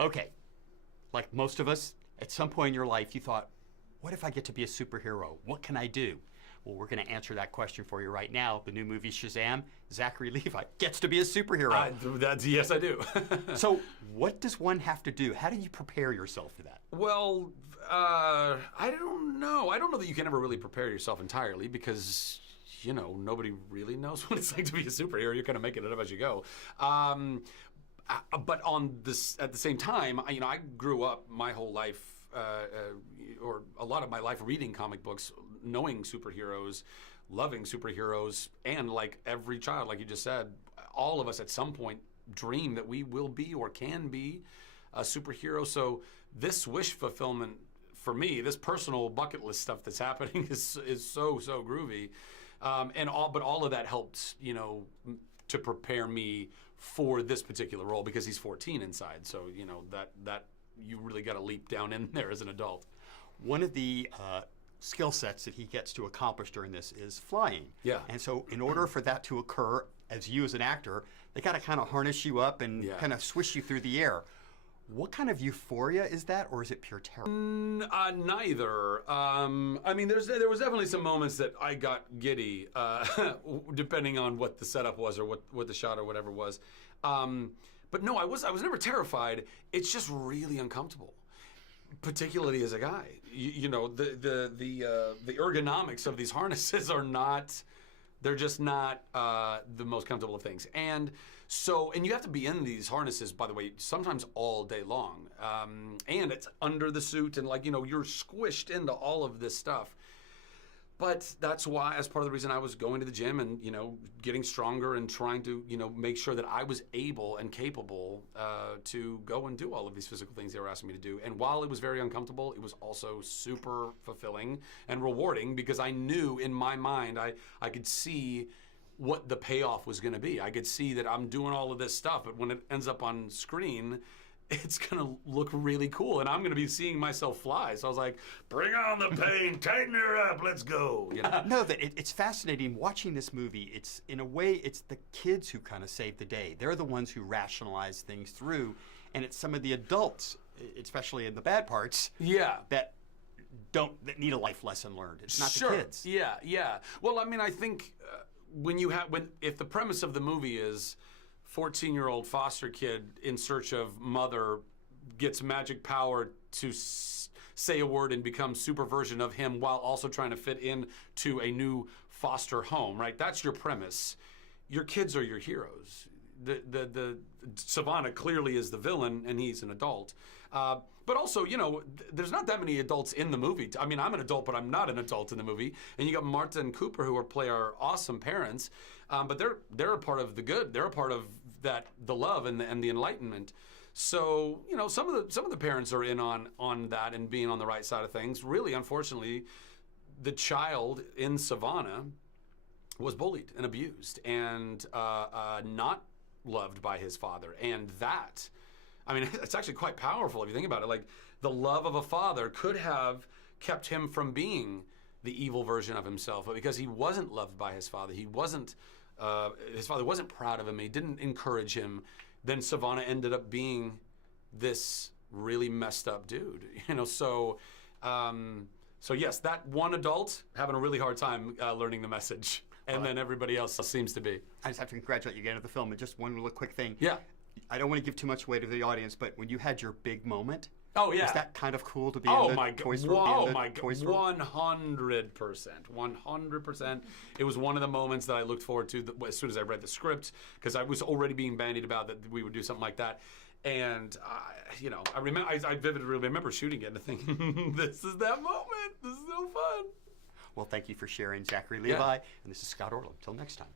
Okay, like most of us, at some point in your life you thought, what if I get to be a superhero? What can I do? Well, we're going to answer that question for you right now. The new movie Shazam, Zachary Levi gets to be a superhero. Yes, I do. So what does one have to do? How do you prepare yourself for that? Well, I don't know. I don't know that you can ever really prepare yourself entirely because, you know, nobody really knows what it's like to be a superhero. You're kind of making it up as you go. But at the same time, I grew up my whole life, or a lot of my life, reading comic books, knowing superheroes, loving superheroes, and like every child, like you just said, all of us at some point dream that we will be or can be a superhero. So this wish fulfillment for me, this personal bucket list stuff that's happening is so groovy, but all of that helped, to prepare me for this particular role because he's 14 inside. So that you really got to leap down in there as an adult. One of the skill sets that he gets to accomplish during this is flying. Yeah. And so in order for that to occur, as you as an actor, they got to kind of harness you up and kind of swish you through the air. What kind of euphoria is that, or is it pure terror? Neither. There was definitely some moments that I got giddy, depending on what the setup was or what the shot or whatever was. But no, I was never terrified. It's just really uncomfortable, particularly as a guy. The ergonomics of these harnesses are not. They're just not the most comfortable of things. And you have to be in these harnesses, by the way, sometimes all day long. And it's under the suit and you're squished into all of this stuff. But that's why, as part of the reason I was going to the gym and, getting stronger and trying to, make sure that I was able and capable to go and do all of these physical things they were asking me to do. And while it was very uncomfortable, it was also super fulfilling and rewarding because I knew in my mind, I could see what the payoff was going to be. I could see that I'm doing all of this stuff, but when it ends up on screen, it's going to look really cool, and I'm going to be seeing myself fly. So I was like, bring on the pain, tighten her up, let's go. No, it's fascinating watching this movie. It's, in a way, it's the kids who kind of save the day. They're the ones who rationalize things through, and it's some of the adults, especially in the bad parts, that need a life lesson learned. It's not the kids. Yeah. Well, I think if the premise of the movie is 14-year-old foster kid in search of mother gets magic power to say a word and become super version of him while also trying to fit in to a new foster home, right? That's your premise. Your kids are your heroes. The Savannah clearly is the villain and he's an adult. But also, there's not that many adults in the movie. I'm an adult, but I'm not an adult in the movie. And you got Martha and Cooper who play our awesome parents, but they're a part of the good. They're a part of the love and the enlightenment. So some of the parents are in on that and being on the right side of things. Really, unfortunately, the child in Savannah was bullied and abused and not loved by his father, and that. It's actually quite powerful if you think about it. Like, the love of a father could have kept him from being the evil version of himself, but because he wasn't loved by his father, his father wasn't proud of him, he didn't encourage him, then Savannah ended up being this really messed up dude. So yes, that one adult having a really hard time learning the message, and then everybody else seems to be. I just have to congratulate you again on the film, and just one little quick thing. Yeah. I don't want to give too much away to the audience, but when you had your big moment, was that kind of cool to be in the Toy Store? Oh my God, 100%, 100%. It was one of the moments that I looked forward to as soon as I read the script, because I was already being bandied about that we would do something like that. And I vividly remember shooting it and thinking, this is that moment. This is so fun. Well, thank you for sharing, Zachary Levi, and this is Scott Orlin. Until next time.